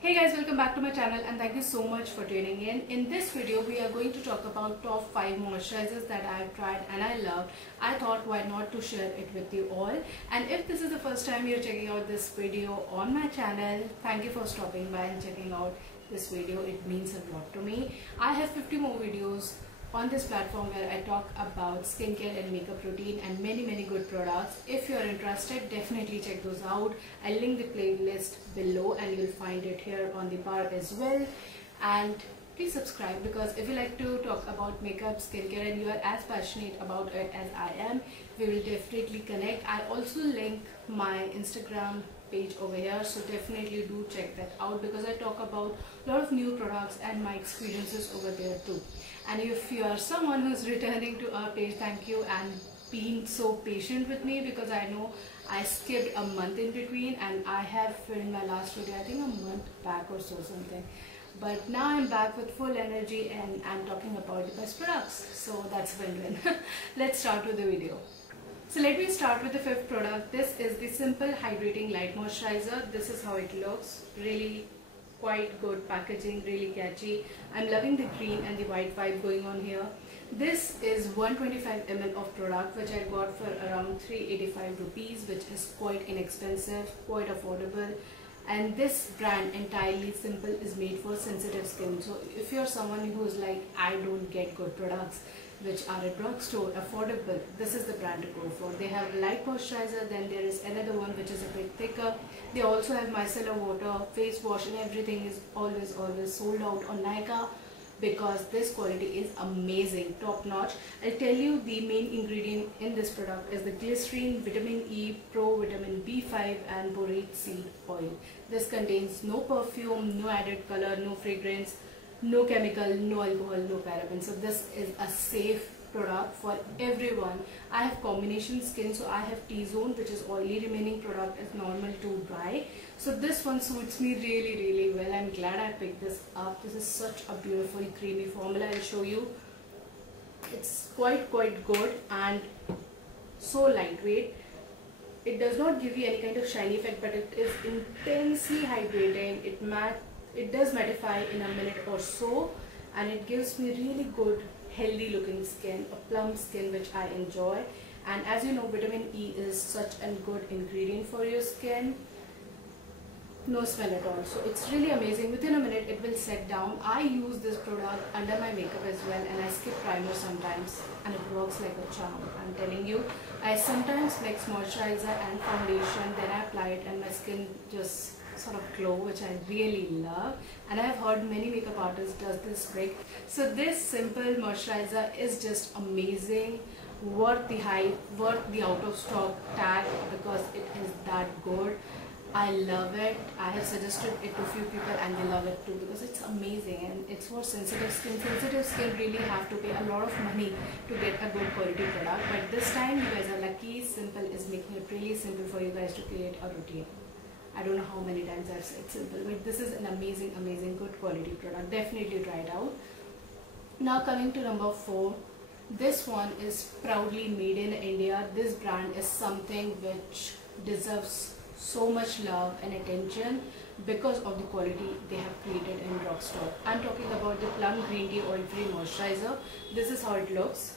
Hey guys, welcome back to my channel and thank you so much for tuning in. In this video, we are going to talk about top 5 moisturizers that I have tried and I loved. I thought why not to share it with you all. And if this is the first time you're checking out this video on my channel, thank you for stopping by and checking out this video. It means a lot to me. I have 50 more videos on this platform where I talk about skincare and makeup routine and many good products. If you're interested, definitely check those out. I'll link the playlist below and you'll find it here on the bar as well. And please subscribe, because if you like to talk about makeup, skincare and you are as passionate about it as I am, we will definitely connect. I also link my Instagram page over here, so definitely do check that out, because I talk about a lot of new products and my experiences over there too. And if you are someone who's returning to our page, thank you and being so patient with me, because I know I skipped a month in between and I have filmed my last video I think a month back or so something. But now I'm back with full energy and I'm talking about the best products, so that's win-win. Let's start with the video. So let me start with the fifth product. This is the Simple Hydrating Light Moisturizer. This is how it looks. Really quite good packaging, really catchy. I'm loving the green and the white vibe going on here. This is 125 ml of product which I got for around 385 rupees, which is quite inexpensive, quite affordable. And this brand entirely Simple is made for sensitive skin. So if you're someone who's like, I don't get good products which are at drugstore affordable, this is the brand to go for. They have light moisturizer, then there is another one which is a bit thicker. They also have micellar water, face wash, and everything is always sold out on Nykaa, because this quality is amazing, top notch. I'll tell you the main ingredient in this product is the glycerin, vitamin E, pro vitamin B5 and borate seed oil. This contains no perfume, no added color, no fragrance, no chemical, no alcohol, no paraben. So this is a safe product for everyone. I have combination skin, so I have T-zone, which is oily remaining product, is normal to dry. So this one suits me really well. I'm glad I picked this up. This is such a beautiful creamy formula. I'll show you. It's quite good and so lightweight. It does not give you any kind of shiny effect, but it is intensely hydrating. It does mattify in a minute or so, and it gives me really good healthy looking skin, a plump skin, which I enjoy. And as you know, vitamin E is such a good ingredient for your skin. No smell at all, so it's really amazing. Within a minute it will set down. I use this product under my makeup as well, and I skip primer sometimes, and it works like a charm. I'm telling you, I sometimes mix moisturizer and foundation, then I apply it and my skin just sort of glow, which I really love. And I have heard many makeup artists does this trick. So this Simple moisturizer is just amazing, worth the hype, worth the out of stock tag, because it is that good. I love it. I have suggested it to a few people and they love it too, because it's amazing and it's for sensitive skin. Sensitive skin really have to pay a lot of money to get a good quality product, but this time you guys are lucky. Simple is making it really simple for you guys to create a routine. I don't know how many times I've said simple, but this is an amazing good quality product. Definitely try it out. Now coming to number 4, this one is proudly made in India. This brand is something which deserves so much love and attention because of the quality they have created in drugstore. I'm talking about the Plum Green Tea Oil Free Moisturizer. This is how it looks.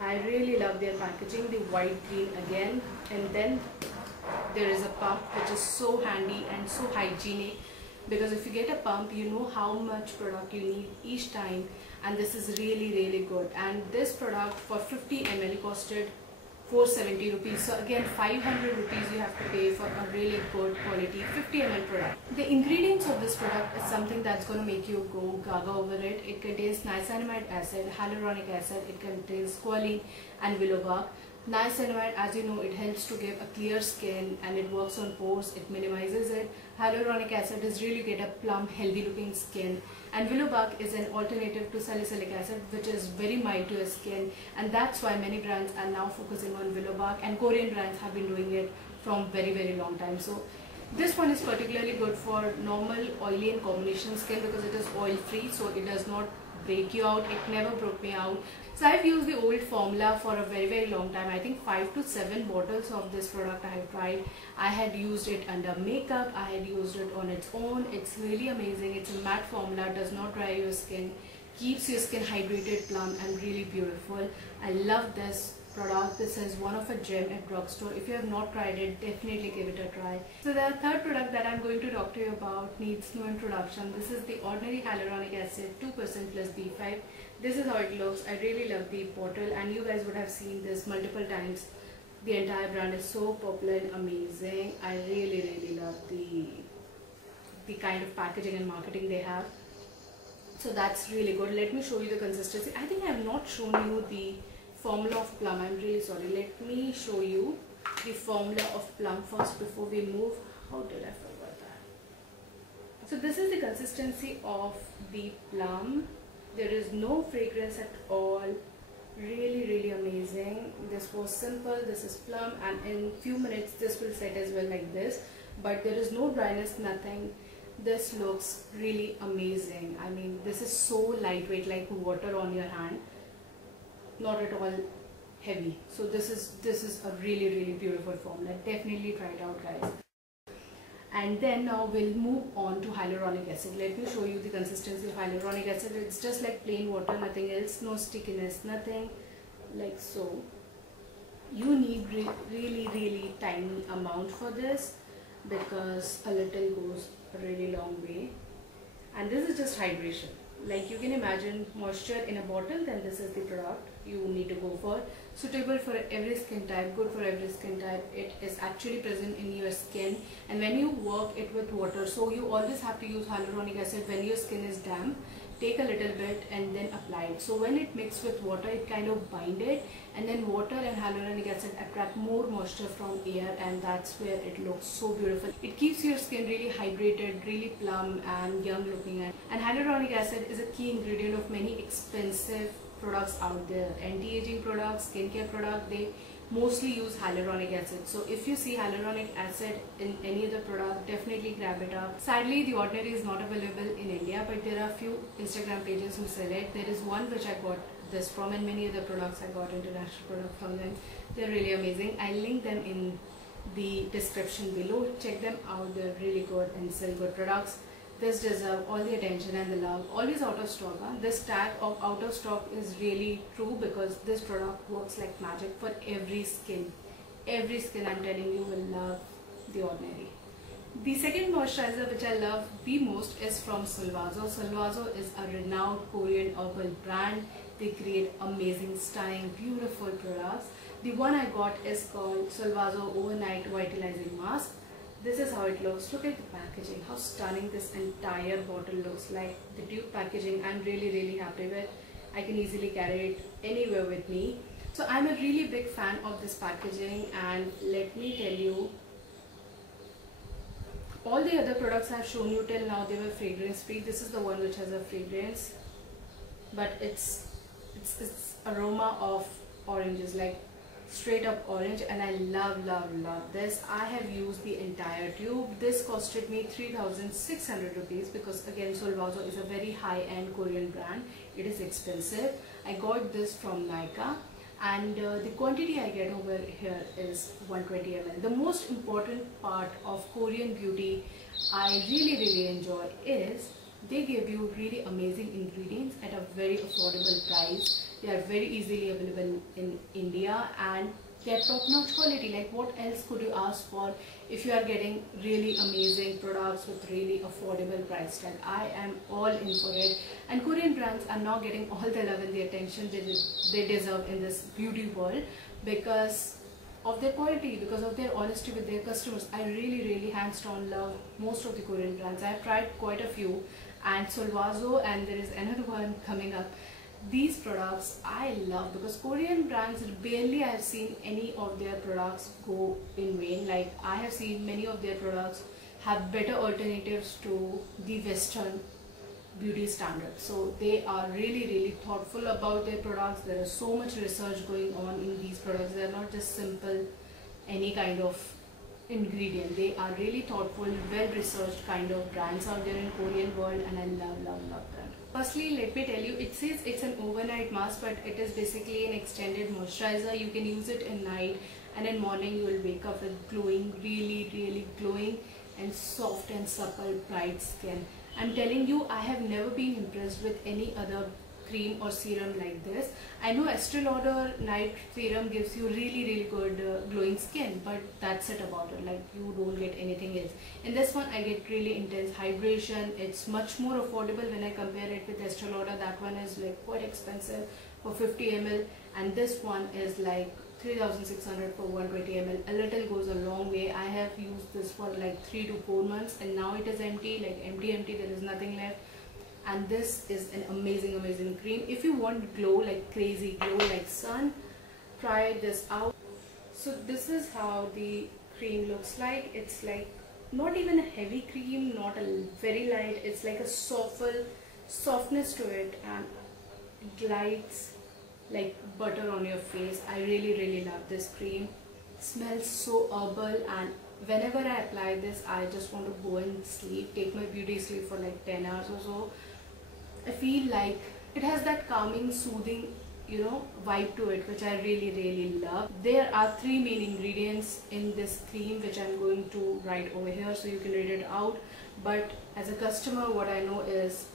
I really love their packaging, the white green again, and then there is a pump which is so handy and so hygienic, because if you get a pump, you know how much product you need each time, and this is really good. And this product for 50 ml costed 470 rupees. So again, 500 rupees you have to pay for a really good quality 50 ml product. The ingredients of this product is something that's going to make you go gaga over it. It contains niacinamide acid, hyaluronic acid, it contains squalene and willow bark. Niacinamide, as you know, it helps to give a clear skin and it works on pores, it minimizes it. Hyaluronic acid is really get a plump, healthy looking skin. And willow bark is an alternative to salicylic acid, which is very mild to your skin, and that's why many brands are now focusing on willow bark, and Korean brands have been doing it from very long time. So this one is particularly good for normal oily and combination skin, because it is oil free, so it does not break you out. It never broke me out. So I've used the old formula for a very long time. I think 5 to 7 bottles of this product I have tried. I had used it under makeup, I had used it on its own. It's really amazing. It's a matte formula, does not dry your skin, keeps your skin hydrated, plump and really beautiful. I love this product. This is one of a gem at drugstore. If you have not tried it, definitely give it a try. So the third product that I'm going to talk to you about needs no introduction. This is the Ordinary Hyaluronic Acid 2% plus B5. This is how it looks. I really love the bottle and you guys would have seen this multiple times. The entire brand is so popular and amazing. I really love the kind of packaging and marketing they have. So that's really good. Let me show you the consistency. I think I have not shown you the formula of plum. I'm really sorry. Let me show you the formula of plum first before we move. How did I forget that? So this is the consistency of the plum. There is no fragrance at all. Really amazing. This was simple. This is plum and in few minutes this will set as well like this. But there is no dryness, nothing. This looks really amazing. I mean, this is so lightweight, like water on your hand. Not at all heavy. So this is a really beautiful formula. Definitely try it out, guys. And then now we'll move on to hyaluronic acid. Let me show you the consistency of hyaluronic acid. It's just like plain water, nothing else, no stickiness, nothing, like so. You need really tiny amount for this because a little goes a really long way. And this is just hydration. Like you can imagine moisture in a bottle, then this is the product you need to go for. Suitable for every skin type, good for every skin type. It is actually present in your skin and when you work it with water, so you always have to use hyaluronic acid when your skin is damp. Take a little bit and then apply it. So when it mixes with water, it kind of binds it, and then water and hyaluronic acid attract more moisture from air, and that's where it looks so beautiful. It keeps your skin really hydrated, really plump and young looking. And hyaluronic acid is a key ingredient of many expensive products out there. Anti-aging products, skincare products, they mostly use hyaluronic acid. So if you see hyaluronic acid in any other product, definitely grab it up. Sadly, the Ordinary is not available in India, but there are few Instagram pages who sell it. There is one which I got this from, and many other products I got international products from them. They're really amazing. I'll link them in the description below. Check them out. They're really good and sell good products. This deserves all the attention and the love. Always out of stock. This tag of out of stock is really true because this product works like magic for every skin. Every skin, I'm telling you, will love the Ordinary. The second moisturizer which I love the most is from Solvazo. Solvazo is a renowned Korean herbal brand. They create amazing, stunning, beautiful products. The one I got is called Solvazo Overnight Vitalizing Mask. This is how it looks. Look at the packaging, how stunning this entire bottle looks like. The tube packaging I'm really happy with. I can easily carry it anywhere with me. So I'm a really big fan of this packaging, and let me tell you, all the other products I've shown you till now, they were fragrance free. This is the one which has a fragrance, but it's aroma of oranges, like straight up orange, and I love this. I have used the entire tube. This costed me 3,600 rupees because again Solvazo is a very high-end Korean brand. It is expensive. I got this from Nykaa, and the quantity I get over here is 120 ml. The most important part of Korean beauty I really enjoy is they give you really amazing ingredients at a very affordable price. They are very easily available in India and they are top-notch quality. Like what else could you ask for if you are getting really amazing products with really affordable price tag? I am all in for it. And Korean brands are now getting all the love and the attention they deserve in this beauty world because of their quality, because of their honesty with their customers. I really hands-on love most of the Korean brands. I have tried quite a few, and Solvazo, and there is another one coming up. These products I love because Korean brands, barely I have seen any of their products go in vain. Like I have seen many of their products have better alternatives to the Western beauty standards. So they are really thoughtful about their products. There is so much research going on in these products. They are not just simple any kind of ingredient. They are really thoughtful, well researched kind of brands out there in Korean world, and I love them. Firstly, let me tell you, it says it's an overnight mask, but it is basically an extended moisturizer. You can use it in night, and in morning you will wake up with glowing, really glowing and soft and supple bright skin. I'm telling you, I have never been impressed with any other cream or serum like this. I know Estee Lauder night serum gives you really good glowing skin, but that's it about it. Like, you don't get anything else. In this one I get really intense hydration. It's much more affordable when I compare it with Estee Lauder. That one is like quite expensive for 50 ml, and this one is like 3600 for 120 ml. A little goes a long way. I have used this for like 3 to 4 months, and now it is empty, like empty. There is nothing left. And this is an amazing cream. If you want glow, like crazy glow like sun, try this out. So this is how the cream looks like. It's like not even a heavy cream, not a very light. It's like a softness to it, and it glides like butter on your face. I really love this cream. It smells so herbal, and whenever I apply this, I just want to go and sleep, take my beauty sleep for like 10 hours or so. I feel like it has that calming, soothing, vibe to it, which I really love. There are 3 main ingredients in this cream, which I'm going to write over here so you can read it out. But as a customer, what I know is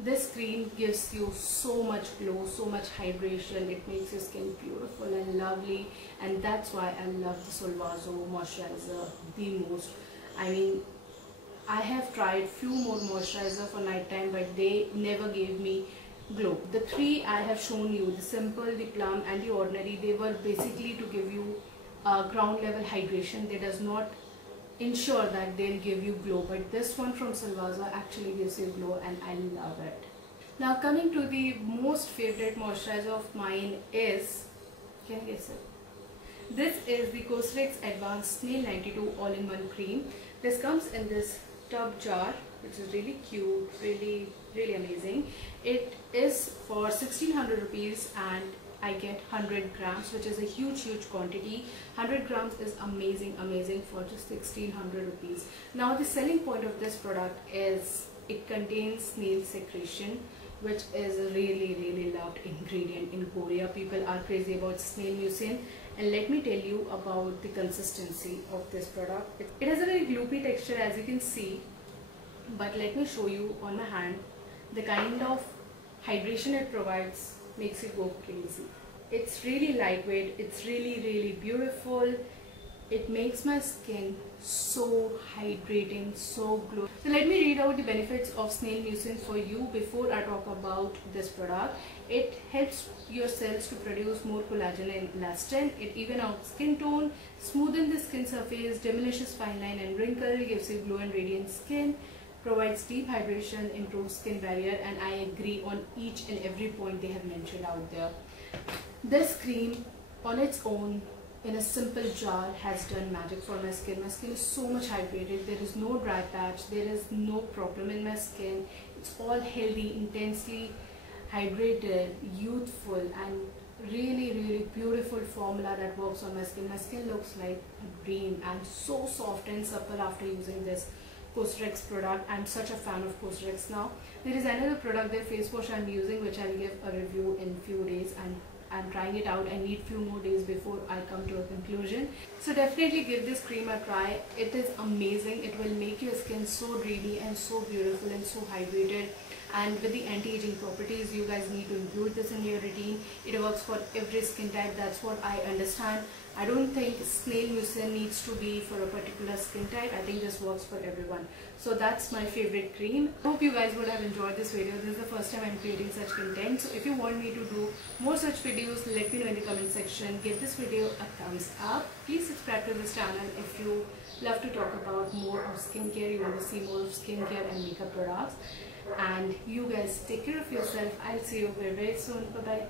this cream gives you so much glow, so much hydration. It makes your skin beautiful and lovely, and that's why I love the Solvazo moisturizer the most. I mean, I have tried few more moisturizer for nighttime, but they never gave me glow. The 3 I have shown you, the simple, the plum and the ordinary, they were basically to give you ground level hydration. They does not ensure that they'll give you glow, but this one from Solvazo actually gives you glow, and I love it. Now coming to the most favorite moisturizer of mine is, can you guess it? This is the Cosrx Advanced Snail 92 all-in-one cream. This comes in this tub jar, which is really cute, really amazing. It is for 1600 rupees, and I get 100 grams, which is a huge quantity. 100 grams is amazing for just 1600 rupees. Now the selling point of this product is it contains snail secretion, which is a really loved ingredient in Korea. People are crazy about snail mucin, and let me tell you about the consistency of this product. It has a very gloopy texture, as you can see, but let me show you on my hand. The kind of hydration it provides makes you go crazy. It's really lightweight, it's really beautiful. It makes my skin so hydrating, so glow. So let me read out the benefits of snail mucin for you before I talk about this product. It helps your cells to produce more collagen and elastin. It evens out skin tone, smoothens the skin surface, diminishes fine line and wrinkle, gives you glow and radiant skin, provides deep hydration, improves skin barrier, and I agree on each and every point they have mentioned out there. This cream on its own in a simple jar has done magic for my skin. My skin is so much hydrated. There is no dry patch. There is no problem in my skin. It's all healthy, intensely hydrated, youthful, and really beautiful formula that works on my skin. My skin looks like a dream and so soft and supple after using this Cosrx product. I'm such a fan of Cosrx now. There is another product, their face wash I'm using, which I'll give a review in few days, and I'm trying it out. I need few more days before I come to a conclusion. So definitely give this cream a try. It is amazing. It will make your skin so dreamy and so beautiful and so hydrated. And with the anti-aging properties, you guys need to include this in your routine. It works for every skin type. That's what I understand. I don't think snail mucin needs to be for a particular skin type. I think this works for everyone. So that's my favorite cream. I hope you guys would have enjoyed this video. This is the first time I'm creating such content. So if you want me to do more such videos, let me know in the comment section. Give this video a thumbs up. Please subscribe to this channel if you love to talk about more of skincare. You want to see more of skincare and makeup products. And you guys take care of yourself. I'll see you very soon. Bye bye.